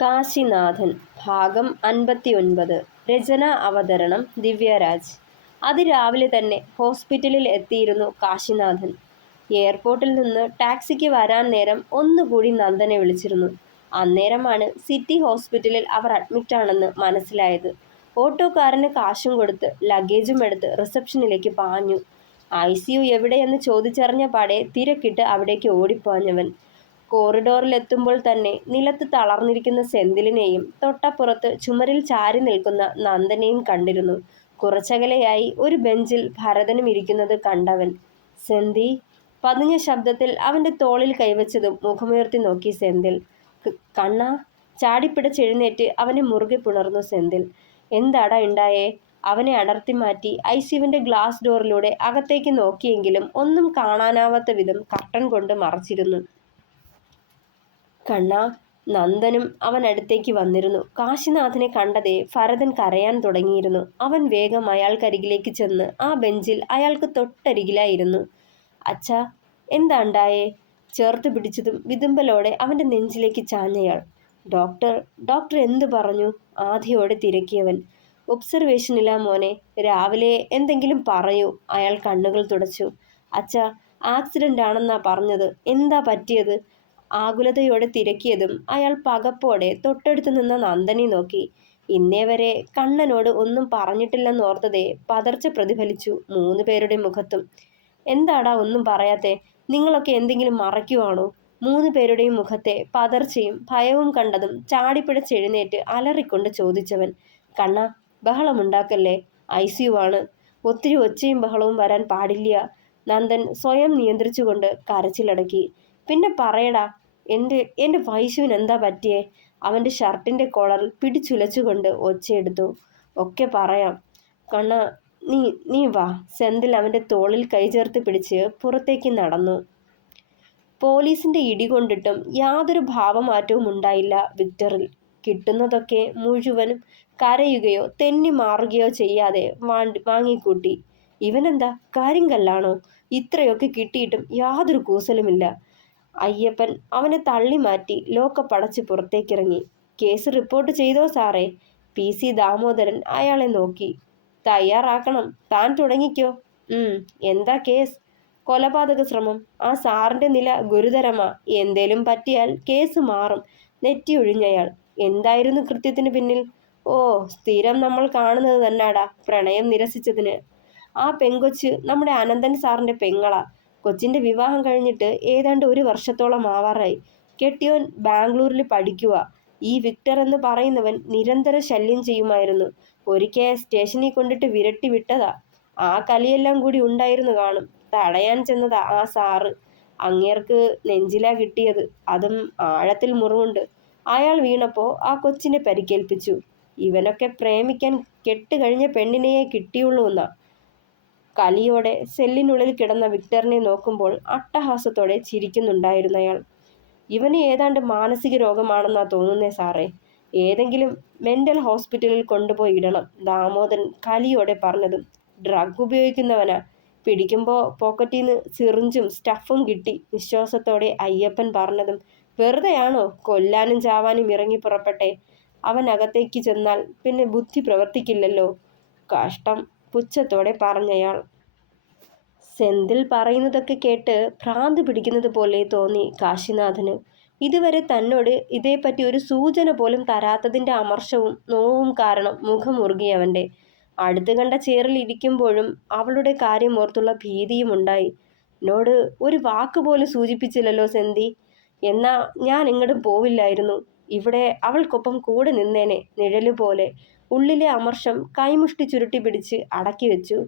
കാശിനാഥൻ ഭാഗം 59. രചന അവതരണം ദിവ്യരാജ്. അതിരാവിലെ തന്നെ ഹോസ്പിറ്റലിൽ എത്തിയിരുന്നു കാശിനാഥൻ. എയർപോർട്ടിൽ നിന്ന് ടാക്സിക്ക് വരാൻ നേരം ഒന്നുകൂടി നന്ദനെ വിളിച്ചിരുന്നു. അന്നേരമാണ് സിറ്റി ഹോസ്പിറ്റലിൽ അവർ അഡ്മിറ്റാണെന്ന് മനസ്സിലായത്. ഓട്ടോക്കാരന് കാശും കൊടുത്ത് ലഗേജും എടുത്ത് റിസപ്ഷനിലേക്ക് പാഞ്ഞു. ICU എവിടെയെന്ന് ചോദിച്ചറിഞ്ഞ പാടെ തിരക്കിട്ട് അവിടേക്ക് ഓടിപ്പാഞ്ഞവൻ കോറിഡോറിലെത്തുമ്പോൾ തന്നെ നിലത്ത് തളർന്നിരിക്കുന്ന സെന്തിലിനെയും തൊട്ടപ്പുറത്ത് ചുമരിൽ ചാരി നിൽക്കുന്ന നന്ദനെയും കണ്ടിരുന്നു. കുറച്ചകലെയായി ഒരു ബെഞ്ചിൽ ഭരതനും ഇരിക്കുന്നത് കണ്ടവൻ സെന്തി പതിഞ്ഞ ശബ്ദത്തിൽ അവൻ്റെ തോളിൽ കൈവച്ചതും മുഖമുയർത്തി നോക്കി സെന്തിൽ. കണ്ണാ ചാടിപ്പിടച്ചെഴുന്നേറ്റ് അവനെ മുറുകെ പുണർന്നു സെന്തിൽ. എന്താടാ ഉണ്ടായേ? അവനെ അടർത്തി മാറ്റി ICUവിൻ്റെ ഗ്ലാസ് ഡോറിലൂടെ അകത്തേക്ക് നോക്കിയെങ്കിലും ഒന്നും കാണാനാവാത്ത വിധം കർട്ടൻ കൊണ്ട് മറച്ചിരുന്നു. കണ്ണാ. നന്ദനും അവൻ അടുത്തേക്ക് വന്നിരുന്നു. കാശിനാഥനെ കണ്ടതേ ഭരതൻ കരയാൻ തുടങ്ങിയിരുന്നു. അവൻ വേഗം അയാൾക്കരികിലേക്ക് ചെന്ന് ആ ബെഞ്ചിൽ അയാൾക്ക് തൊട്ടരികിലായിരുന്നു. അച്ഛാ, എന്താ ഉണ്ടായേ? ചേർത്ത് പിടിച്ചതും വിതുമ്പലോടെ അവൻ്റെ നെഞ്ചിലേക്ക് ചാഞ്ഞയാൾ. ഡോക്ടർ എന്തു പറഞ്ഞു? ആധിയോടെ തിരക്കിയവൻ. ഒബ്സർവേഷനില്ല മോനെ. രാവിലെ എന്തെങ്കിലും പറയൂ. അയാൾ കണ്ണുകൾ തുടച്ചു. അച്ഛാ, ആക്സിഡൻ്റ് ആണെന്നാ പറഞ്ഞത്. എന്താ പറ്റിയത്? ആകുലതയോടെ തിരക്കിയതും അയാൾ പകപ്പോടെ തൊട്ടടുത്ത് നിന്ന നന്ദനെ നോക്കി. ഇന്നേ വരെ കണ്ണനോട് ഒന്നും പറഞ്ഞിട്ടില്ലെന്നോർത്തതേ പതർച്ച പ്രതിഫലിച്ചു 3 പേരുടെ മുഖത്തും. എന്താടാ ഒന്നും പറയാത്തെ? നിങ്ങളൊക്കെ എന്തെങ്കിലും മറയ്ക്കുവാണോ? 3 പേരുടെയും മുഖത്തെ പതർച്ചയും ഭയവും കണ്ടതും ചാടിപ്പിടച്ചെഴുന്നേറ്റ് അലറിക്കൊണ്ട് ചോദിച്ചവൻ. കണ്ണാ, ബഹളമുണ്ടാക്കല്ലേ. ICU ആണ്. ഒത്തിരി ഒച്ചയും ബഹളവും വരാൻ പാടില്ല. നന്ദൻ സ്വയം നിയന്ത്രിച്ചുകൊണ്ട് കരച്ചിലടക്കി. പിന്നെ പറയടാ, എൻ്റെ വൈശുവിന് എന്താ പറ്റിയേ? അവൻ്റെ ഷർട്ടിൻ്റെ കോളറിൽ പിടിച്ചുലച്ചുകൊണ്ട് ഒച്ചയെടുത്തു. ഒക്കെ പറയാം കണ്ണ, നീ വാ. സെന്തിൽ അവൻ്റെ തോളിൽ കൈചേർത്ത് പിടിച്ച് പുറത്തേക്ക് നടന്നു. പോലീസിൻ്റെ ഇടികൊണ്ടിട്ടും യാതൊരു ഭാവമാറ്റവും ഉണ്ടായില്ല വിക്ടറിൽ. കിട്ടുന്നതൊക്കെ മുഴുവനും കരയുകയോ തെന്നി മാറുകയോ ചെയ്യാതെ വാങ്ങിക്കൂട്ടി. ഇവനെന്താ കരിങ്കല്ലാണോ? ഇത്രയൊക്കെ കിട്ടിയിട്ടും യാതൊരു കൂസലുമില്ല. അയ്യപ്പൻ അവനെ തള്ളി മാറ്റി ലോക്കപ്പ് അടച്ച് പുറത്തേക്കിറങ്ങി. കേസ് റിപ്പോർട്ട് ചെയ്തോ സാറേ? PC ദാമോദരൻ അയാളെ നോക്കി. തയ്യാറാക്കണം. താൻ തുടങ്ങിക്കോ. എന്താ കേസ്? കൊലപാതക ശ്രമം. ആ സാറിൻ്റെ നില ഗുരുതരമാ. എന്തേലും പറ്റിയാൽ കേസ് മാറും. നെറ്റിയൊഴിഞ്ഞയാൾ. എന്തായിരുന്നു കൃത്യത്തിന് പിന്നിൽ? ഓ, സ്ഥിരം നമ്മൾ കാണുന്നത് തന്നാടാ. പ്രണയം നിരസിച്ചതിന്. ആ പെങ്കൊച്ച് നമ്മുടെ അനന്തൻ സാറിൻ്റെ പെങ്ങളാ. കൊച്ചിൻ്റെ വിവാഹം കഴിഞ്ഞിട്ട് ഏതാണ്ട് 1 വർഷത്തോളം ആവാറായി. കെട്ടിയോൻ ബാംഗ്ലൂരിൽ പഠിക്കുക. ഈ വിക്ടർ എന്ന് പറയുന്നവൻ നിരന്തര ശല്യം ചെയ്യുമായിരുന്നു. ഒരിക്കൽ സ്റ്റേഷനിൽ കൊണ്ടിട്ട് വിരട്ടി വിട്ടതാ. ആ കലിയെല്ലാം കൂടി ഉണ്ടായിരുന്നു കാണും. തടയാൻ ചെന്നതാ ആ സാറ്. അങ്ങേർക്ക് നെഞ്ചിലാ കിട്ടിയത്. അതും ആഴത്തിൽ മുറിവുണ്ട്. അയാൾ വീണപ്പോൾ ആ കൊച്ചിനെ പരിക്കേൽപ്പിച്ചു. ഇവനൊക്കെ പ്രേമിക്കാൻ കെട്ടുകഴിഞ്ഞ പെണ്ണിനെയേ കിട്ടിയുള്ളൂ എന്നാ. കലിയോടെ സെല്ലിനുള്ളിൽ കിടന്ന വിക്ടറിനെ നോക്കുമ്പോൾ അട്ടഹാസത്തോടെ ചിരിക്കുന്നുണ്ടായിരുന്നയാൾ. ഇവന് ഏതാണ്ട് മാനസിക രോഗമാണെന്നാ തോന്നുന്നേ സാറേ. ഏതെങ്കിലും മെൻ്റൽ ഹോസ്പിറ്റലിൽ കൊണ്ടുപോയി ഇടണം. ദാമോദരൻ കലിയോടെ പറഞ്ഞതും. ഡ്രഗ് ഉപയോഗിക്കുന്നവനാ. പിടിക്കുമ്പോൾ പോക്കറ്റിൽ നിന്ന് സിറിഞ്ചും സ്റ്റഫും കിട്ടി. വിശ്വാസത്തോടെ അയ്യപ്പൻ പറഞ്ഞതും. വെറുതെയാണോ കൊല്ലാനും ചാവാനും ഇറങ്ങി പുറപ്പെട്ടെ? അവൻ അകത്തേക്ക് ചെന്നാൽ പിന്നെ ബുദ്ധി പ്രവർത്തിക്കില്ലല്ലോ. കഷ്ടം, പുച്ഛത്തോടെ പറഞ്ഞയാൾ. സെന്തിൽ പറയുന്നതൊക്കെ കേട്ട് ഭ്രാന്ത് പിടിക്കുന്നത് പോലെ തോന്നി കാശിനാഥന്. ഇതുവരെ തന്നോട് ഇതേപ്പറ്റി ഒരു സൂചന പോലും തരാത്തതിൻ്റെ അമർഷവും നോവും കാരണം മുഖമുറുകിയവൻ്റെ. അടുത്ത് കണ്ട ചേറിൽ ഇരിക്കുമ്പോഴും അവളുടെ കാര്യം ഓർത്തുള്ള ഭീതിയും ഉണ്ടായി. എന്നോട് ഒരു വാക്ക് പോലും സൂചിപ്പിച്ചില്ലല്ലോ സെന്തി. എന്നാ ഞാൻ എങ്ങോട്ടും പോവില്ലായിരുന്നു. ഇവിടെ അവൾക്കൊപ്പം കൂടെ നിന്നേനെ, നിഴലുപോലെ. ഉള്ളിലെ അമർഷം കൈമുഷ്ടി ചുരുട്ടി പിടിച്ച് അടക്കി വെച്ചു.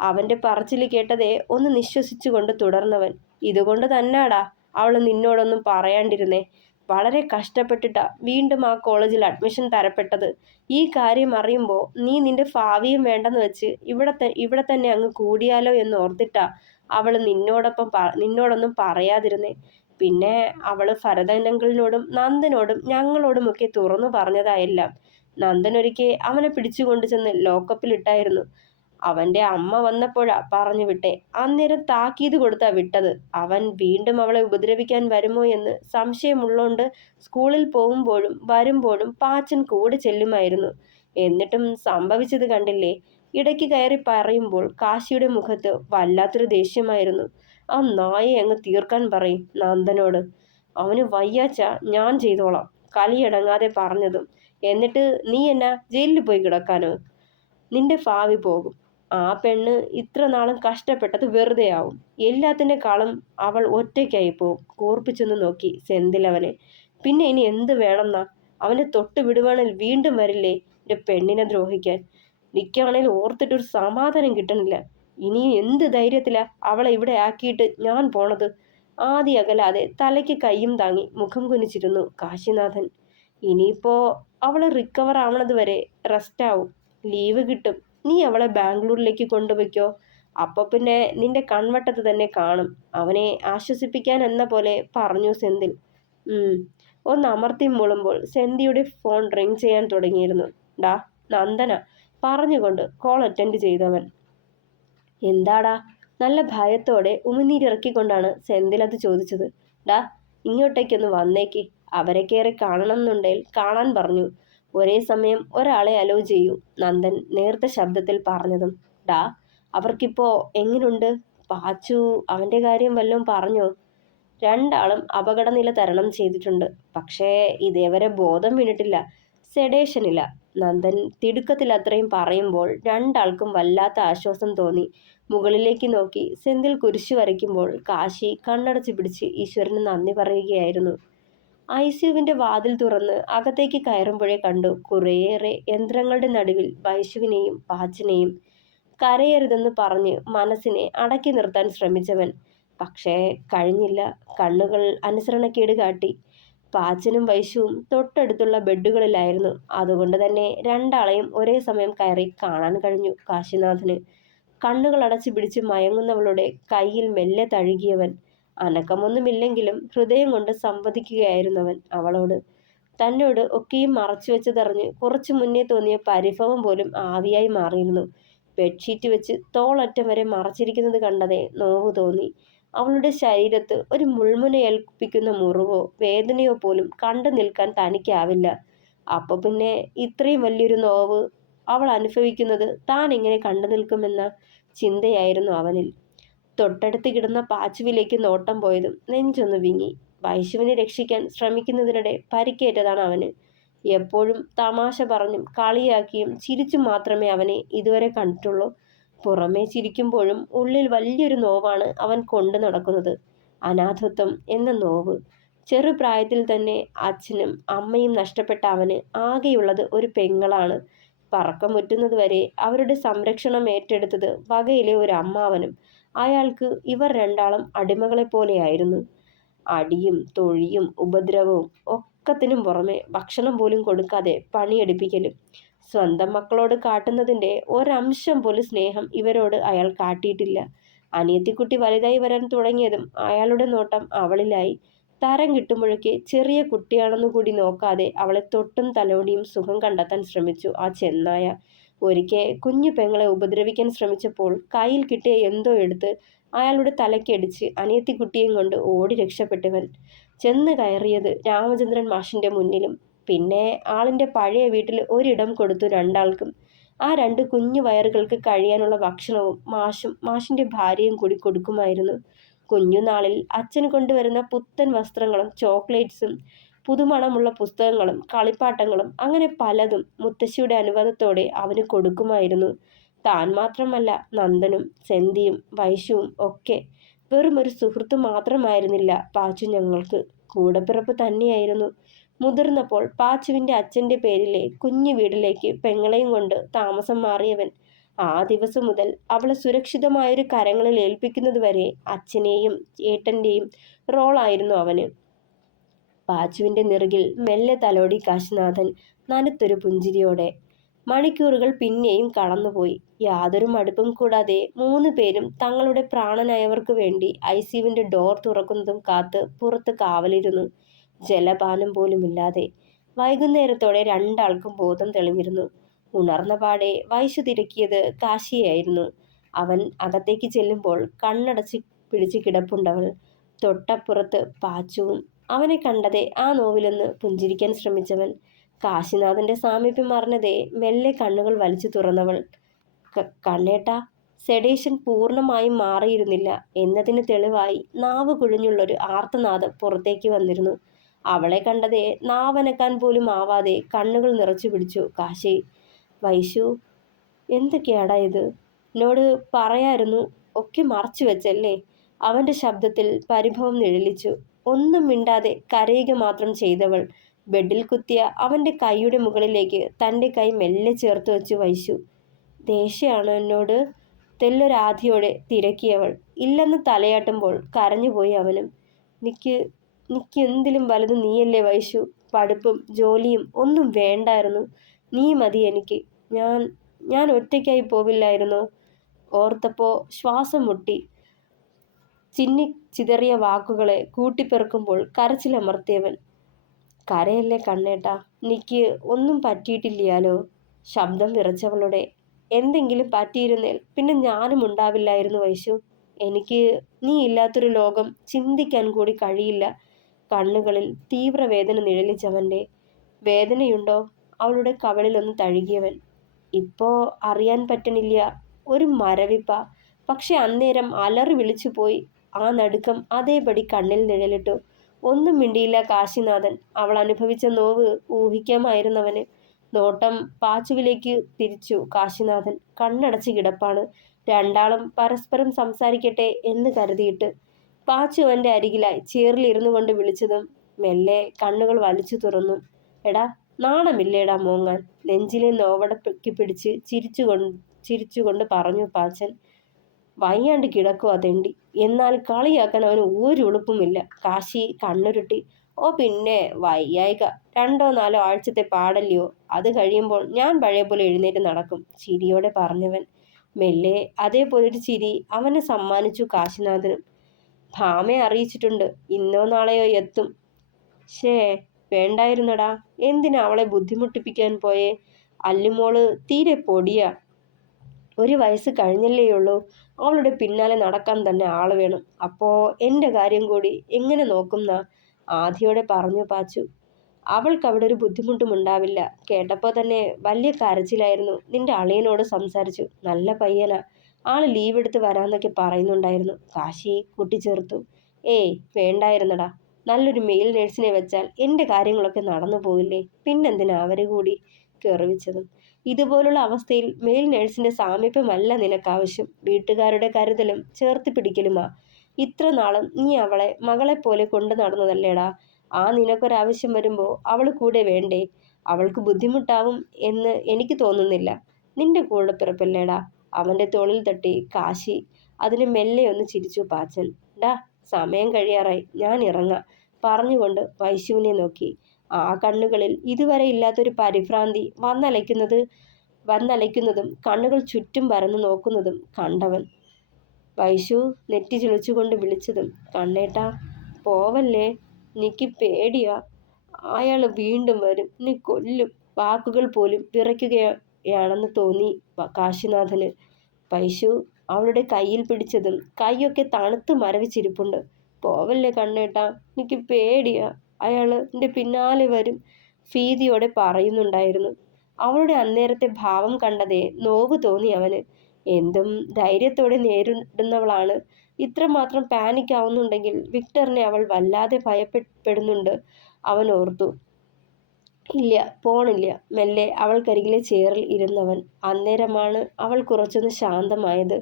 അവൻ്റെ പറച്ചിൽ കേട്ടതേ ഒന്ന് നിശ്വസിച്ചുകൊണ്ട് തുടർന്നവൻ. ഇതുകൊണ്ട് തന്നാടാ അവൾ നിന്നോടൊന്നും പറയാണ്ടിരുന്നേ. വളരെ കഷ്ടപ്പെട്ടിട്ടാ വീണ്ടും ആ കോളേജിൽ അഡ്മിഷൻ തരപ്പെട്ടത്. ഈ കാര്യം അറിയുമ്പോൾ നീ നിന്റെ ഭാവിയും വേണ്ടെന്ന് വെച്ച് ഇവിടെ തന്നെ അങ്ങ് കൂടിയാലോ എന്ന് ഓർത്തിട്ടാ അവൾ നിന്നോടൊന്നും പറയാതിരുന്നേ. പിന്നെ അവൾ ഭരതനങ്കിളിനോടും നന്ദനോടും ഞങ്ങളോടുമൊക്കെ തുറന്നു പറഞ്ഞതായെല്ലാം. നന്ദൻ ഒരിക്കൽ അവനെ പിടിച്ചു കൊണ്ടു ചെന്ന് ലോക്കപ്പിലിട്ടായിരുന്നു. അവൻ്റെ അമ്മ വന്നപ്പോഴാ പറഞ്ഞു വിട്ടെ. അന്നേരം താക്കീത് കൊടുത്താ വിട്ടത്. അവൻ വീണ്ടും അവളെ ഉപദ്രവിക്കാൻ വരുമോ എന്ന് സംശയമുള്ളോണ്ട് സ്കൂളിൽ പോകുമ്പോഴും വരുമ്പോഴും പാച്ചൻ കൂടെ ചെല്ലുമായിരുന്നു. എന്നിട്ടും സംഭവിച്ചത് കണ്ടില്ലേ? ഇടയ്ക്ക് കയറി പറയുമ്പോൾ കാശിയുടെ മുഖത്ത് വല്ലാത്തൊരു ദേഷ്യമായിരുന്നു. ആ നായെ അങ്ങ് തീർക്കാൻ പറയും നന്ദനോട്. അവന് വയ്യാച്ച ഞാൻ ചെയ്തോളാം. കലിയടങ്ങാതെ പറഞ്ഞതും. എന്നിട്ട് നീ എന്നാ ജയിലിൽ പോയി കിടക്കാനോ? നിന്റെ ഭാവി പോകും. ആ പെണ്ണ് ഇത്ര നാളും കഷ്ടപ്പെട്ടത് വെറുതെ ആവും. എല്ലാത്തിനേക്കാളും അവൾ ഒറ്റയ്ക്കായി പോവും. കൂർപ്പിച്ചൊന്ന് നോക്കി സെന്തിൽ അവനെ. പിന്നെ ഇനി എന്ത് വേണമെന്നാ? അവനെ തൊട്ട് വിടുവാണെങ്കിൽ വീണ്ടും വരില്ലേ എൻ്റെ പെണ്ണിനെ ദ്രോഹിക്കാൻ? നിൽക്കുകയാണെങ്കിൽ ഓർത്തിട്ടൊരു സമാധാനം കിട്ടണില്ല. ഇനി എന്ത് ധൈര്യത്തിലാ അവളെ ഇവിടെ ആക്കിയിട്ട് ഞാൻ പോണത്? ആദ്യ അകലാതെ തലയ്ക്ക് കയ്യും താങ്ങി മുഖം കുനിച്ചിരുന്നു കാശിനാഥൻ. ഇനിയിപ്പോ അവള് റിക്കവർ ആവണത് വരെ റെസ്റ്റ് ആവും. ലീവ് കിട്ടും. നീ അവളെ ബാംഗ്ലൂരിലേക്ക് കൊണ്ടുപോയിക്കോ. അപ്പൊ പിന്നെ നിന്റെ കൺവട്ടത്ത് തന്നെ കാണും. അവനെ ആശ്വസിപ്പിക്കാൻ എന്ന പോലെ പറഞ്ഞു സെന്തിൽ. ഒന്ന് അമർത്തി മുളുമ്പോൾ സെന്തിയുടെ ഫോൺ റിങ് ചെയ്യാൻ തുടങ്ങിയിരുന്നു. ഡാ നന്ദന പറഞ്ഞുകൊണ്ട് കോൾ അറ്റൻഡ് ചെയ്തവൻ. എന്താടാ? നല്ല ഭയത്തോടെ ഉമിനീരിറക്കിക്കൊണ്ടാണ് സെന്തിൽ അത് ചോദിച്ചത്. ഡാ ഇങ്ങോട്ടേക്കൊന്ന് വന്നേക്ക്. അവരെ കയറി കാണണം എന്നുണ്ടെങ്കിൽ കാണാൻ പറഞ്ഞു. ഒരേ സമയം ഒരാളെ അലോ ചെയ്യൂ, നന്ദൻ നേർത്ത ശബ്ദത്തിൽ പറഞ്ഞതും. ഡാ അവർക്കിപ്പോ എങ്ങനുണ്ട്? പാച്ചു അവൻ്റെ കാര്യം വല്ലതും പറഞ്ഞോ? രണ്ടാളും അപകടനില തരണം ചെയ്തിട്ടുണ്ട്. പക്ഷേ ഇതേവരെ ബോധം വീണിട്ടില്ല. സെഡേഷനില്ല. നന്ദൻ തിടുക്കത്തിൽ അത്രയും പറയുമ്പോൾ രണ്ടാൾക്കും വല്ലാത്ത ആശ്വാസം തോന്നി. മുകളിലേക്ക് നോക്കി സെന്തിൽ കുരിശു വരയ്ക്കുമ്പോൾ കാശി കണ്ണടച്ച് പിടിച്ച് ഈശ്വരന് നന്ദി പറയുകയായിരുന്നു. ഐസിയുവിൻ്റെ വാതിൽ തുറന്ന് അകത്തേക്ക് കയറുമ്പോഴേ കണ്ടു കുറേയേറെ യന്ത്രങ്ങളുടെ നടുവിൽ വൈശുവിനെയും പാച്ചനെയും. കരയരുതെന്ന് പറഞ്ഞ് മനസ്സിനെ അടക്കി നിർത്താൻ ശ്രമിച്ചവൻ. പക്ഷേ കഴിഞ്ഞില്ല. കണ്ണുകൾ അനുസരണക്കേട് കാട്ടി. പാച്ചനും വൈശുവും തൊട്ടടുത്തുള്ള ബെഡുകളിലായിരുന്നു. അതുകൊണ്ട് തന്നെ രണ്ടാളെയും ഒരേ സമയം കയറി കാണാൻ കഴിഞ്ഞു കാശിനാഥന്. കണ്ണുകൾ അടച്ചു പിടിച്ച് മയങ്ങുന്നവളുടെ കയ്യിൽ മെല്ലെ തഴുകിയവൻ. അനക്കമൊന്നുമില്ലെങ്കിലും ഹൃദയം കൊണ്ട് സംവദിക്കുകയായിരുന്നവൻ അവളോട്. തന്നോട് ഒക്കെയും മറച്ചുവെച്ചതറിഞ്ഞ് കുറച്ചു മുന്നേ തോന്നിയ പരിഭവം പോലും ആവിയായി മാറിയിരുന്നു. ബെഡ്ഷീറ്റ് വെച്ച് തോളറ്റം വരെ മറച്ചിരിക്കുന്നത് കണ്ടതേ നോവ് തോന്നി. അവളുടെ ശരീരത്ത് ഒരു മുൾമുനയേൽപ്പിക്കുന്ന മുറിവോ വേദനയോ പോലും കണ്ടു നിൽക്കാൻ തനിക്കാവില്ല. അപ്പോൾ പിന്നെ ഇത്രയും വലിയൊരു നോവ് അവൾ അനുഭവിക്കുന്നത് താൻ എങ്ങനെ കണ്ടു നിൽക്കുമെന്ന ചിന്തയായിരുന്നു അവനിൽ. തൊട്ടടുത്ത് കിടന്ന പാച്ചുവിലേക്ക് നോട്ടം പോയതും നെഞ്ചൊന്ന് വിങ്ങി. വൈശുവിനെ രക്ഷിക്കാൻ ശ്രമിക്കുന്നതിനിടെ പരിക്കേറ്റതാണ് അവന്. എപ്പോഴും തമാശ പറഞ്ഞും കളിയാക്കിയും ചിരിച്ചും മാത്രമേ അവനെ ഇതുവരെ കണ്ടിട്ടുള്ളൂ. പുറമേ ചിരിക്കുമ്പോഴും ഉള്ളിൽ വലിയൊരു നോവാണ് അവൻ കൊണ്ടു നടക്കുന്നത്. അനാഥത്വം എന്ന നോവ്. ചെറുപ്രായത്തിൽ തന്നെ അച്ഛനും അമ്മയും നഷ്ടപ്പെട്ട അവന് ആകെയുള്ളത് ഒരു പെങ്ങളാണ്. പറക്കമുറ്റുന്നതുവരെ അവരുടെ സംരക്ഷണം ഏറ്റെടുത്തത് വകയിലെ ഒരു അമ്മാവനും. അയാൾക്ക് ഇവർ രണ്ടാളും അടിമകളെപ്പോലെയായിരുന്നു. അടിയും തൊഴിയും ഉപദ്രവവും ഒക്കത്തിനും പുറമെ ഭക്ഷണം പോലും കൊടുക്കാതെ പണിയെടുപ്പിക്കലും. സ്വന്തം മക്കളോട് കാട്ടുന്നതിൻ്റെ ഒരംശം പോലും സ്നേഹം ഇവരോട് അയാൾ കാട്ടിയിട്ടില്ല. അനിയത്തിക്കുട്ടി വലുതായി വരാൻ തുടങ്ങിയതും അയാളുടെ നോട്ടം അവളിലായി. തരം കിട്ടുമ്പോഴൊക്കെ ചെറിയ കുട്ടിയാണെന്നു കൂടി നോക്കാതെ അവളെ തൊട്ടും തലോടിയും സുഖം കണ്ടെത്താൻ ശ്രമിച്ചു ആ ചെന്നായ. ഒരിക്കൽ കുഞ്ഞു പെങ്ങളെ ഉപദ്രവിക്കാൻ ശ്രമിച്ചപ്പോൾ കയ്യിൽ കിട്ടിയ എന്തോ എടുത്ത് അയാളുടെ തലയ്ക്കടിച്ച് അനിയത്തിക്കുട്ടിയെയും കൊണ്ട് ഓടി രക്ഷപ്പെട്ടവൻ. ചെന്ന് കയറിയത് രാമചന്ദ്രൻ മാഷിൻ്റെ മുന്നിലും. പിന്നെ ആളിൻ്റെ പഴയ വീട്ടിൽ ഒരിടം കൊടുത്തു രണ്ടാൾക്കും. ആ രണ്ട് കുഞ്ഞു വയറുകൾക്ക് കഴിയാനുള്ള ഭക്ഷണവും മാഷിൻ്റെ ഭാര്യയും കൂടി കൊടുക്കുമായിരുന്നു. കുഞ്ഞുനാളിൽ അച്ഛൻ കൊണ്ടുവരുന്ന പുത്തൻ വസ്ത്രങ്ങളും ചോക്ലേറ്റ്സും പുതുമണമുള്ള പുസ്തകങ്ങളും കളിപ്പാട്ടങ്ങളും അങ്ങനെ പലതും മുത്തശ്ശിയുടെ അനുവാദത്തോടെ അവന് കൊടുക്കുമായിരുന്നു. താൻ മാത്രമല്ല, നന്ദനും സെന്തിയും വൈശുവും ഒക്കെ. വെറും ഒരു സുഹൃത്തു മാത്രമായിരുന്നില്ല പാച്ചു ഞങ്ങൾക്ക്, കൂടപ്പിറപ്പ് തന്നെയായിരുന്നു. മുതിർന്നപ്പോൾ പാച്ചുവിൻ്റെ അച്ഛൻ്റെ പേരിലെ കുഞ്ഞു വീട്ടിലേക്ക് പെങ്ങളെയും കൊണ്ട് താമസം മാറിയവൻ. ആ ദിവസം മുതൽ അവളെ സുരക്ഷിതമായൊരു കരങ്ങളിൽ ഏൽപ്പിക്കുന്നത് വരെ അച്ഛനെയും ഏട്ടൻ്റെയും റോളായിരുന്നു അവന്. പാച്ചുവിൻ്റെ നെറുകിൽ മെല്ലെ തലോടി കാശിനാഥൻ നനുത്തൊരു പുഞ്ചിരിയോടെ. മണിക്കൂറുകൾ പിന്നെയും കടന്നുപോയി. യാതൊരു മടുപ്പും കൂടാതെ 3 പേരും തങ്ങളുടെ പ്രാണനായവർക്ക് വേണ്ടി ഐസിയുവിൻ്റെ ഡോർ തുറക്കുന്നതും കാത്ത് പുറത്ത് കാവലിരുന്നു. ജലപാനം പോലുമില്ലാതെ. വൈകുന്നേരത്തോടെ രണ്ടാൾക്കും ബോധം തെളിഞ്ഞിരുന്നു. ഉണർന്ന പാടെ വൈശു തിരക്കിയത് കാശിയായിരുന്നു. അവൻ അകത്തേക്ക് ചെല്ലുമ്പോൾ കണ്ണടച്ച് പിടിച്ച് കിടപ്പുണ്ടവൾ. തൊട്ടപ്പുറത്ത് പാച്ചുവും. അവനെ കണ്ടതേ ആ നോവിലൊന്ന് പുഞ്ചിരിക്കാൻ ശ്രമിച്ചവൻ. കാശിനാഥന്റെ സാമീപ്യം അറിഞ്ഞതേ മെല്ലെ കണ്ണുകൾ വലിച്ചു തുറന്നവൾ. കണ്ണേട്ടാ. സെഡേഷൻ പൂർണ്ണമായും മാറിയിരുന്നില്ല എന്നതിന് തെളിവായി നാവ് കുഴിഞ്ഞുള്ളൊരു ആർത്തനാദം പുറത്തേക്ക് വന്നിരുന്നു. അവളെ കണ്ടതേ നാവനക്കാൻ പോലും ആവാതെ കണ്ണുകൾ നിറച്ചു പിടിച്ചു കാശി. വൈശു, എന്തൊക്കെയാടാ ഇത്? എന്നോട് പറയായിരുന്നു. ഒക്കെ മറച്ചു വെച്ചല്ലേ? അവന്റെ ശബ്ദത്തിൽ പരിഭവം നിഴലിച്ചു. ഒന്നും മിണ്ടാതെ കരയുക മാത്രം ചെയ്തവൾ ബെഡിൽ കുത്തിയ അവന്റെ കൈയുടെ മുകളിലേക്ക് തൻ്റെ കൈ മെല്ലെ ചേർത്ത് വെച്ചു വൈശു. ദേഷ്യമാണ് എന്നോട്? തെല്ലൊരാധിയോടെ തിരക്കിയവൾ. ഇല്ലെന്ന് തലയാട്ടുമ്പോൾ കരഞ്ഞുപോയി അവനും. നിക്ക് നിക്ക് എന്തിലും വലുത് നീയല്ലേ വൈശു. പഠിപ്പും ജോലിയും ഒന്നും വേണ്ടായിരുന്നു. നീ മതി എനിക്ക്. ഞാൻ ഞാൻ ഒറ്റയ്ക്കായി പോവില്ലായിരുന്നോ? ഓർത്തപ്പോൾ ശ്വാസം മുട്ടി. ചിന്നി ചിതറിയ വാക്കുകളെ കൂട്ടിപ്പെറുക്കുമ്പോൾ കരച്ചിലമർത്തിയവൻ. കരയല്ലേ കണ്ണേട്ടാ. എനിക്ക് ഒന്നും പറ്റിയിട്ടില്ലയാലോ. ശബ്ദം വിറച്ചവളുടെ. എന്തെങ്കിലും പറ്റിയിരുന്നേൽ പിന്നെ ഞാനും ഉണ്ടാവില്ലായിരുന്നു വൈശു. എനിക്ക് നീ ഇല്ലാത്തൊരു ലോകം ചിന്തിക്കാൻ കൂടി കഴിയില്ല. കണ്ണുകളിൽ തീവ്രവേദന നിഴലിച്ചവൻ്റെ. വേദനയുണ്ടോ? അവളുടെ കവളിലൊന്ന് തഴുകിയവൻ. ഇപ്പോ അറിയാൻ പറ്റണില്ല. ഒരു മരവിപ്പ. പക്ഷെ അന്നേരം അലറി വിളിച്ചുപോയി. ആ നടുക്കം അതേപടി കണ്ണിൽ നിഴലിട്ടു. ഒന്നും മിണ്ടിയില്ല കാശിനാഥൻ. അവൾ അനുഭവിച്ച നോവ് ഊഹിക്കാമായിരുന്നവന്. നോട്ടം പാച്ചുവിലേക്ക് തിരിച്ചു കാശിനാഥൻ. കണ്ണടച്ച് കിടപ്പാണ്. രണ്ടാളും പരസ്പരം സംസാരിക്കട്ടെ എന്ന് കരുതിയിട്ട്. പാച്ചു അവൻ്റെ അരികിലായി ചേറിലിരുന്നു കൊണ്ട് വിളിച്ചതും മെല്ലെ കണ്ണുകൾ വലിച്ചു തുറന്നു. എടാ, നാണമില്ലേടാ മോങ്ങാൻ? നെഞ്ചിലെ നോവടക്കി പിടിച്ച് ചിരിച്ചുകൊണ്ട് പറഞ്ഞു പാച്ചൻ. വയ്യാണ്ട് കിടക്കുവാ തെണ്ടി. എന്നാൽ കളിയാക്കാൻ അവന് ഒരു ഉളുപ്പുമില്ല. കാശി കണ്ണുരുട്ടി. ഓ പിന്നെ വയ്യായിക 2-4 ആഴ്ചത്തെ പാടല്ലയോ. അത് കഴിയുമ്പോൾ ഞാൻ പഴയ പോലെ എഴുന്നേറ്റ് നടക്കും. ചിരിയോടെ പറഞ്ഞവൻ. മെല്ലെ അതേപോലൊരു ചിരി അവനെ സമ്മാനിച്ചു കാശിനാഥനും. ഭാമയെ അറിയിച്ചിട്ടുണ്ട്. ഇന്നോ നാളെയോ എത്തും. ഷേ, വേണ്ടായിരുന്നടാ. എന്തിനാ അവളെ ബുദ്ധിമുട്ടിപ്പിക്കാൻ പോയേ? അല്ലുമോള് തീരെ പൊടിയാ. 1 വയസ്സ് കഴിഞ്ഞല്ലേയുള്ളൂ. അവളുടെ പിന്നാലെ നടക്കാൻ തന്നെ ആള് വേണം. അപ്പോ എൻ്റെ കാര്യം കൂടി എങ്ങനെ നോക്കുന്ന? ആധിയോടെ പറഞ്ഞു പാച്ചു. അവൾക്കവിടെ ഒരു ബുദ്ധിമുട്ടും ഉണ്ടാവില്ല. കേട്ടപ്പോൾ തന്നെ വലിയ കരച്ചിലായിരുന്നു. നിന്റെ അളിയനോട് സംസാരിച്ചു. നല്ല പയ്യനാ. ആള് ലീവ് എടുത്ത് വരാന്നൊക്കെ പറയുന്നുണ്ടായിരുന്നു. കാശി കൂട്ടിച്ചേർത്തു. ഏയ് വേണ്ടായിരുന്നടാ. നല്ലൊരു മെയിൽ നേഴ്സിനെ വെച്ചാൽ എൻ്റെ കാര്യങ്ങളൊക്കെ നടന്നു പോവില്ലേ? പിന്നെന്തിനാ അവര് കൂടി കെറിവിച്ചതും. ഇതുപോലുള്ള അവസ്ഥയിൽ മെയിൽ നേഴ്സിന്റെ സാമീപ്യമല്ല നിനക്കാവശ്യം. വീട്ടുകാരുടെ കരുതലും ചേർത്ത് പിടിക്കലുമാ. ഇത്ര നാളും നീ അവളെ മകളെപ്പോലെ കൊണ്ടു നടന്നതല്ലേടാ. ആ നിനക്കൊരാവശ്യം വരുമ്പോൾ അവൾ കൂടെ വേണ്ടേ? അവൾക്ക് ബുദ്ധിമുട്ടാവും എന്ന് എനിക്ക് തോന്നുന്നില്ല. നിന്റെ കൂടെ പിറപ്പല്ലേടാ. അവൻ്റെ തോളിൽ തട്ടി കാശി. അതിന് മെല്ലെ ഒന്ന് ചിരിച്ചു പാച്ചൻ. ഡാ, സമയം കഴിയാറായി, ഞാൻ ഇറങ്ങാം പറഞ്ഞുകൊണ്ട് വൈശുവിനെ നോക്കി. ആ കണ്ണുകളിൽ ഇതുവരെ ഇല്ലാത്തൊരു പരിഭ്രാന്തി വന്നലയ്ക്കുന്നതും കണ്ണുകൾ ചുറ്റും പരന്നു നോക്കുന്നതും കണ്ടവൻ. വൈശു നെറ്റി ചുളിച്ചുകൊണ്ട് വിളിച്ചതും കണ്ണേട്ടാ പോവല്ലേ. എനിക്ക് പേടിയാ. അയാൾ വീണ്ടും വരും. നീ കൊല്ലും. വാക്കുകൾ പോലും വിറയ്ക്കുകയാണെന്ന് തോന്നി കാശിനാഥന്. വൈശു അവളുടെ കയ്യിൽ പിടിച്ചതും കൈയൊക്കെ തണുത്ത് മരവിച്ചിരിപ്പുണ്ട്. പോവല്ലേ കണ്ണേട്ടാ, എനിക്ക് പേടിയാ. അയാൾ എൻ്റെ പിന്നാലെ വരും ഭീതിയോടെ പറയുന്നുണ്ടായിരുന്നു. അവളുടെ അന്നേരത്തെ ഭാവം കണ്ടതേ നോവ് തോന്നി അവന്. എന്തും ധൈര്യത്തോടെ നേരിടുന്നവളാണ്. ഇത്രമാത്രം പാനിക് ആവുന്നുണ്ടെങ്കിൽ വിക്ടറിനെ അവൾ വല്ലാതെ ഭയപ്പെടുന്നുണ്ട് അവൻ ഓർത്തു. ഇല്ല, പോണില്ല. മെല്ലെ അവൾക്കരികിലെ ചേറിൽ ഇരുന്നവൻ. അന്നേരമാണ് അവൾ കുറച്ചൊന്ന് ശാന്തമായത്.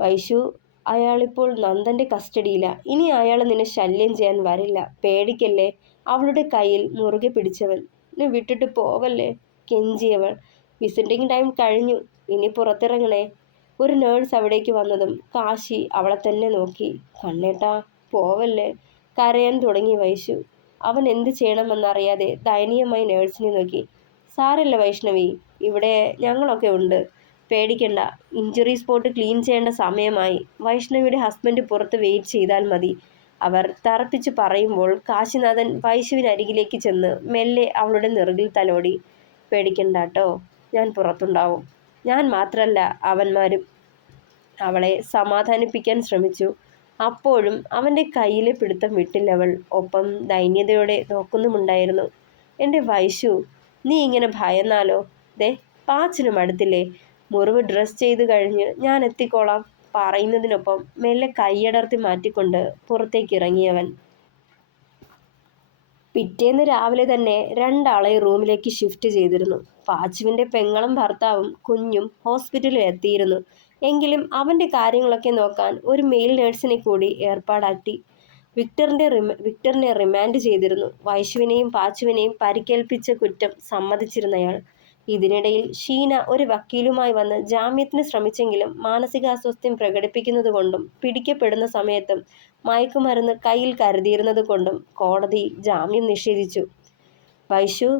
വൈശു, അയാളിപ്പോൾ നന്ദൻ്റെ കസ്റ്റഡിയിലാ. ഇനി അയാൾ നിന്നെ ശല്യം ചെയ്യാൻ വരില്ല. പേടിക്കല്ലേ. അവളുടെ കയ്യിൽ മുറുകെ പിടിച്ചവൻ. എന്നെ വിട്ടിട്ട് പോവല്ലേ കെഞ്ചിയവൾ. വിസിറ്റിംഗ് ടൈം കഴിഞ്ഞു. ഇനി പുറത്തിറങ്ങണേ. ഒരു നേഴ്സ് അവിടേക്ക് വന്നതും കാശി അവളെ തന്നെ നോക്കി. കണ്ണേട്ടാ പോവല്ലേ. കരയാൻ തുടങ്ങി വൈശു. അവൻ എന്ത് ചെയ്യണമെന്നറിയാതെ ദയനീയമായി നേഴ്സിനെ നോക്കി. സാരല്ല വൈഷ്ണവി, ഇവിടെ ഞങ്ങളൊക്കെ ഉണ്ട്. പേടിക്കണ്ട. ഇഞ്ചുറി സ്പോട്ട് ക്ലീൻ ചെയ്യേണ്ട സമയമായി. വൈഷ്ണവിയുടെ ഹസ്ബൻഡ് പുറത്ത് വെയിറ്റ് ചെയ്താൽ മതി. അവർ തറപ്പിച്ചു പറയുമ്പോൾ കാശിനാഥൻ വൈശുവിനരികിലേക്ക് ചെന്ന് മെല്ലെ അവളുടെ നെറുകിൽ തലോടി. പേടിക്കണ്ട കേട്ടോ. ഞാൻ പുറത്തുണ്ടാവും. ഞാൻ മാത്രമല്ല, അവന്മാരും. അവളെ സമാധാനിപ്പിക്കാൻ ശ്രമിച്ചു. അപ്പോഴും അവൻ്റെ കയ്യിലെ പിടുത്തം വിട്ടില്ലവൾ. ഒപ്പം ദൈന്യതയോടെ നോക്കുന്നുമുണ്ടായിരുന്നു. എൻ്റെ വൈശു, നീ ഇങ്ങനെ ഭയന്നാലോ? ദേ, പാച്ചിനും അടുത്തില്ലേ? മുറിവ് ഡ്രസ് ചെയ്ത് കഴിഞ്ഞ് ഞാൻ എത്തിക്കോളാം പറയുന്നതിനൊപ്പം മെല്ലെ കൈയടർത്തി മാറ്റിക്കൊണ്ട് പുറത്തേക്കിറങ്ങിയവൻ. പിറ്റേന്ന് രാവിലെ തന്നെ രണ്ടാളെ റൂമിലേക്ക് ഷിഫ്റ്റ് ചെയ്തിരുന്നു. പാച്ചുവിൻ്റെ പെങ്ങളും ഭർത്താവും കുഞ്ഞും ഹോസ്പിറ്റലിൽ എത്തിയിരുന്നു. എങ്കിലും അവൻ്റെ കാര്യങ്ങളൊക്കെ നോക്കാൻ ഒരു മെയിൽ നേഴ്സിനെ കൂടി ഏർപ്പാടാക്കി. വിക്ടറിനെ റിമാൻഡ് ചെയ്തിരുന്നു. വൈശുവിനെയും പാച്ചുവിനെയും പരിക്കേൽപ്പിച്ച കുറ്റം സമ്മതിച്ചിരുന്നയാൾ. ഇതിനിടയിൽ ഷീന ഒരു വക്കീലുമായി വന്ന് ജാമ്യത്തിന് ശ്രമിച്ചെങ്കിലും മാനസികാസ്വാസ്ഥ്യം പ്രകടിപ്പിക്കുന്നതുകൊണ്ടും പിടിക്കപ്പെടുന്ന സമയത്തും മയക്കുമരുന്ന് കയ്യിൽ കരുതിയിരുന്നത് കൊണ്ടും കോടതി ജാമ്യം നിഷേധിച്ചു. വൈശു,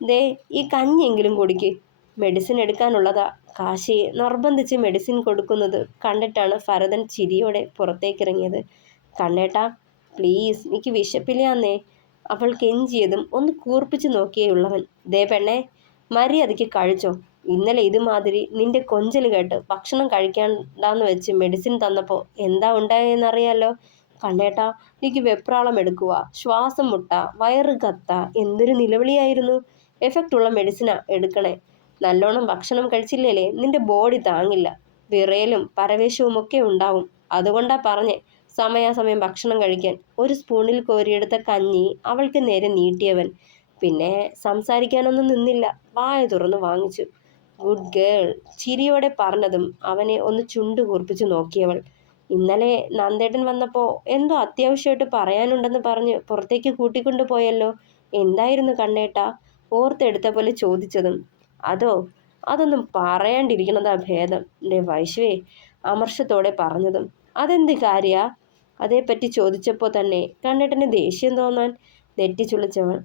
ദേ ഈ കഞ്ഞിയെങ്കിലും കുടിക്ക്, മെഡിസിൻ എടുക്കാനുള്ളതാ. കാശിയെ നിർബന്ധിച്ച് മെഡിസിൻ കൊടുക്കുന്നത് കണ്ടിട്ടാണ് ഭരതൻ ചിരിയോടെ പുറത്തേക്കിറങ്ങിയത്. കണ്ണേട്ടാ, പ്ലീസ്, എനിക്ക് വിശപ്പില്ലാന്നേ. അവൾ കെഞ്ചിയതും ഒന്ന് കൂർപ്പിച്ച് നോക്കിയുള്ളവൻ, ദേ പെണ്ണെ, മര്യാദയ്ക്ക് കഴിച്ചോ. ഇന്നലെ ഇതുമാതിരി നിന്റെ കൊഞ്ചൽ കേട്ട് ഭക്ഷണം കഴിക്കാണ്ടാന്ന് വെച്ച് മെഡിസിൻ തന്നപ്പോൾ എന്താ ഉണ്ടായെന്നറിയാലോ. കണ്ണേട്ടാ, എനിക്ക് വെപ്രാളം എടുക്കുക, ശ്വാസം മുട്ട, വയറ് കത്ത, എന്തൊരു നിലവിളിയായിരുന്നു. എഫക്റ്റ് ഉള്ള മെഡിസിനാ എടുക്കണേ. നല്ലോണം ഭക്ഷണം കഴിച്ചില്ലേ നിന്റെ ബോഡി താങ്ങില്ല. വിറയലും പരവേശവും ഒക്കെ ഉണ്ടാവും. അതുകൊണ്ടാ പറഞ്ഞേ സമയാസമയം ഭക്ഷണം കഴിക്കാൻ. ഒരു സ്പൂണിൽ കോരിയെടുത്ത കഞ്ഞി അവൾക്ക് നേരെ നീട്ടിയവൻ. പിന്നെ സംസാരിക്കാനൊന്നും നിന്നില്ല, വായ തുറന്ന് വാങ്ങിച്ചു. ഗുഡ് ഗേൾ, ചിരിയോടെ പറഞ്ഞതും അവനെ ഒന്ന് ചുണ്ടു കൂർപ്പിച്ചു നോക്കിയവൾ. ഇന്നലെ നന്ദേട്ടൻ വന്നപ്പോൾ എന്തോ അത്യാവശ്യമായിട്ട് പറയാനുണ്ടെന്ന് പറഞ്ഞ് പുറത്തേക്ക് കൂട്ടിക്കൊണ്ടു പോയല്ലോ. എന്തായിരുന്നു കണ്ണേട്ടാ? ഓർത്തെടുത്ത പോലെ ചോദിച്ചതും. അതോ, അതൊന്നും പറയാണ്ടിരിക്കണതാ ഭേദം എൻ്റെ വൈശ്വേ, അമർഷത്തോടെ പറഞ്ഞതും. അതെന്ത് കാര്യാ? അതേപ്പറ്റി ചോദിച്ചപ്പോൾ തന്നെ കണ്ണേട്ടന് ദേഷ്യം തോന്നാൻ? നെറ്റിച്ചുളിച്ചവൾ.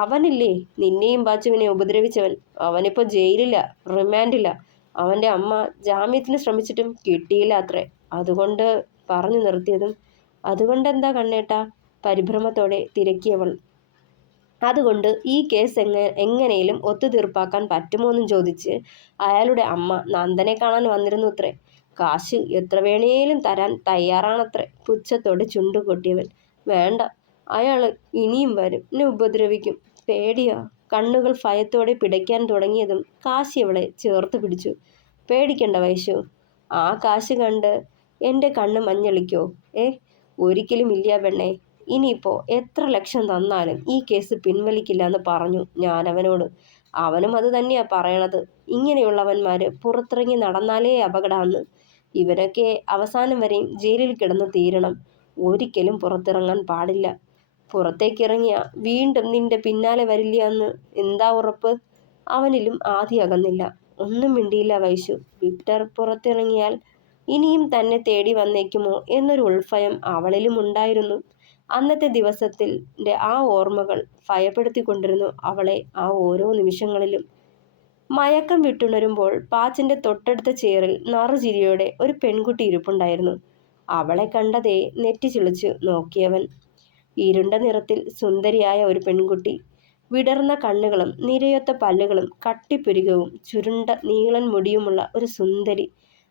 അവനില്ലേ നിന്നെയും ബാച്ചുവിനെ ഉപദ്രവിച്ചവൻ, അവനിപ്പോൾ ജയിലില്ല, റിമാൻഡില്ല. അവൻ്റെ അമ്മ ജാമ്യത്തിന് ശ്രമിച്ചിട്ടും കിട്ടിയില്ല അത്രേ. അതുകൊണ്ട് പറഞ്ഞു നിർത്തിയതും. അതുകൊണ്ടെന്താ കണ്ണേട്ടാ? പരിഭ്രമത്തോടെ തിരക്കിയവൾ. അതുകൊണ്ട് ഈ കേസ് എങ്ങനെയും ഒത്തുതീർപ്പാക്കാൻ പറ്റുമോ എന്നും ചോദിച്ച് അയാളുടെ അമ്മ നന്ദനെ കാണാൻ വന്നിരുന്നു അത്രേ. കാശ് എത്ര വേണേലും തരാൻ തയ്യാറാണത്രേ. പുച്ഛത്തോടെ ചുണ്ടുകൊട്ടിയവൻ. വേണ്ട, അയാൾ ഇനിയും വരും, എന്നെ ഉപദ്രവിക്കും, പേടിയാ. കണ്ണുകൾ ഭയത്തോടെ പിടയ്ക്കാൻ തുടങ്ങിയതും കാശി അവളെ ചേർത്ത് പിടിച്ചു. പേടിക്കണ്ട വൈശു, ആ കാശ് കണ്ട് എൻ്റെ കണ്ണ് മഞ്ഞളിക്കോ? ഒരിക്കലും ഇല്ല പെണ്ണേ. ഇനിയിപ്പോൾ എത്ര ലക്ഷം തന്നാലും ഈ കേസ് പിൻവലിക്കില്ല എന്ന് പറഞ്ഞു ഞാൻ അവനോട്. അവനും അത് തന്നെയാ പറയണത്. ഇങ്ങനെയുള്ളവന്മാർ പുറത്തിറങ്ങി നടന്നാലേ അപകടമാണെന്ന്. ഇവരൊക്കെ അവസാനം വരെയും ജയിലിൽ കിടന്ന് തീരണം. ഒരിക്കലും പുറത്തിറങ്ങാൻ പാടില്ല. പുറത്തേക്കിറങ്ങിയ വീണ്ടും നിന്റെ പിന്നാലെ വരില്ല എന്ന് എന്താ ഉറപ്പ്? അവനിലും ആദ്യം അകന്നില്ല. ഒന്നും മിണ്ടിയില്ല വൈശു. വിക്ടർ പുറത്തിറങ്ങിയാൽ ഇനിയും തന്നെ തേടി വന്നേക്കുമോ എന്നൊരു ഉൾഭയം അവളിലും ഉണ്ടായിരുന്നു. അന്നത്തെ ദിവസത്തിൻ്റെ ആ ഓർമ്മകൾ ഭയപ്പെടുത്തിക്കൊണ്ടിരുന്നു അവളെ ആ ഓരോ നിമിഷങ്ങളിലും. മയക്കം വിട്ടുണരുമ്പോൾ പാച്ചിൻ്റെ തൊട്ടടുത്ത ചെയറിൽ നറുചിരിയോടെ ഒരു പെൺകുട്ടി ഇരിപ്പുണ്ടായിരുന്നു. അവളെ കണ്ടതേ നെറ്റി ചിളിച്ചു നോക്കിയവൻ. ഇരുണ്ട നിറത്തിൽ സുന്ദരിയായ ഒരു പെൺകുട്ടി. വിടർന്ന കണ്ണുകളും നിരയൊത്ത പല്ലുകളും കട്ടിപ്പുരികവും ചുരുണ്ട നീളൻ മുടിയുമുള്ള ഒരു സുന്ദരി.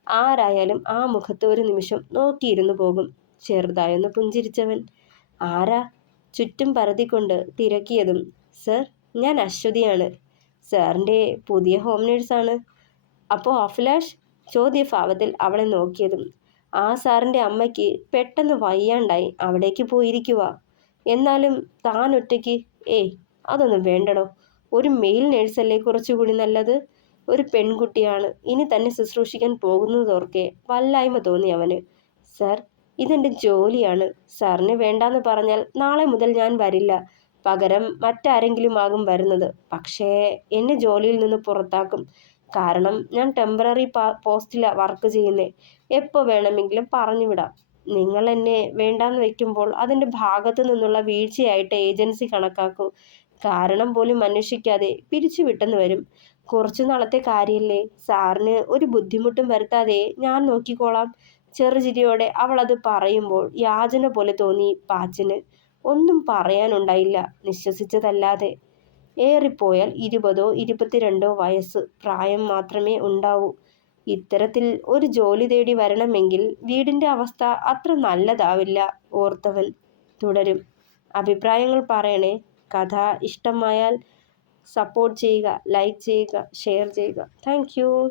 ആരായാലും ആ മുഖത്ത് ഒരു നിമിഷം നോക്കിയിരുന്നു പോകും. ചെറുതായൊന്ന് പുഞ്ചിരിച്ചവൻ. ആരാ? ചുറ്റും പരതിക്കൊണ്ട് തിരക്കിയതും. സർ, ഞാൻ അശ്വതിയാണ്. സാറിൻ്റെ പുതിയ ഹോം നേഴ്സാണ്. അപ്പോൾ അഭിലാഷ്? ചോദ്യഭാവത്തിൽ അവളെ നോക്കിയതും. ആ സാറിൻ്റെ അമ്മയ്ക്ക് പെട്ടെന്ന് വയ്യാണ്ടായി, അവിടേക്ക് പോയിരിക്കുക. എന്നാലും താൻ ഒറ്റയ്ക്ക്? അതൊന്നും വേണ്ടടോ. ഒരു മെയിൽ നേഴ്സല്ലേ കുറച്ചുകൂടി നല്ലത്. ഒരു പെൺകുട്ടിയാണ് ഇനി തന്നെ ശുശ്രൂഷിക്കാൻ പോകുന്നതോർക്കെ വല്ലായ്മ തോന്നി അവന്. സർ, ഇതെൻ്റെ ജോലിയാണ്. സാറിന് വേണ്ടാന്ന് പറഞ്ഞാൽ നാളെ മുതൽ ഞാൻ വരില്ല. പകരം മറ്റാരെങ്കിലും ആകും വരുന്നത്. പക്ഷേ എന്നെ ജോലിയിൽ നിന്ന് പുറത്താക്കും. കാരണം ഞാൻ ടെമ്പററി പോസ്റ്റിലാണ് വർക്ക് ചെയ്യുന്നത്. എപ്പോൾ വേണമെങ്കിലും പറഞ്ഞു വിടാം. നിങ്ങൾ എന്നെ വേണ്ടാന്ന് വെക്കുമ്പോൾ അതിൻ്റെ ഭാഗത്തു നിന്നുള്ള വീഴ്ചയായിട്ട് ഏജൻസി കണക്കാക്കൂ. കാരണം പോലും അന്വേഷിക്കാതെ പിരിച്ചുവിട്ടെന്ന് വരും. കുറച്ചു നാളത്തെ കാര്യമല്ലേ. സാറിന് ഒരു ബുദ്ധിമുട്ടും വരുത്താതെ ഞാൻ നോക്കിക്കോളാം. ചെറുചിരിയോടെ അവൾ അത് പറയുമ്പോൾ യാചന പോലെ തോന്നി പാച്ചിന്. ഒന്നും പറയാനുണ്ടായില്ല, നിശ്വസിച്ചതല്ലാതെ. ഏറിപ്പോയാൽ 20-22 വയസ്സ് പ്രായം മാത്രമേ ഉണ്ടാവൂ. ഇത്തരത്തിൽ ഒരു ജോലി തേടി വരണമെങ്കിൽ വീടിൻ്റെ അവസ്ഥ അത്ര നല്ലതാവില്ല. ഓർത്തവൻ തുടരും. അഭിപ്രായങ്ങൾ പറയണേ. കഥ ഇഷ്ടമായാൽ സപ്പോർട്ട് ചെയ്യുക, ലൈക്ക് ചെയ്യുക, ഷെയർ ചെയ്യുക. Thank you.